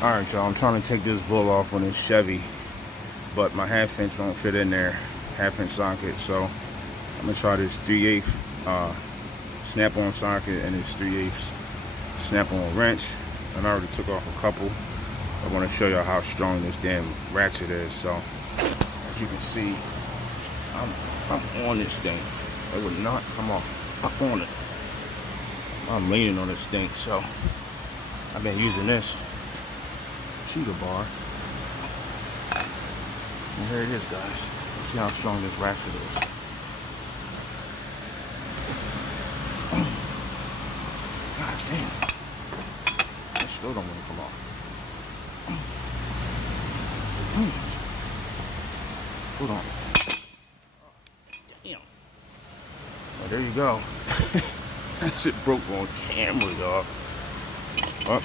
Alright, y'all, I'm trying to take this bull off on this Chevy, but my half-inch won't fit in there, half-inch socket, so I'm going to try this 3/8 snap-on socket and this 3/8 snap-on wrench. And I already took off a couple. I want to show y'all how strong this damn ratchet is. So, as you can see, I'm on this thing. It would not come off. I'm on it. I'm leaning on this thing, so I've been using this cheetah bar. And here it is, guys. Let's see how strong this ratchet is. God damn. It still don't want to come off. Hold on. Damn. Well, there you go. That shit broke on camera, dog. Oh.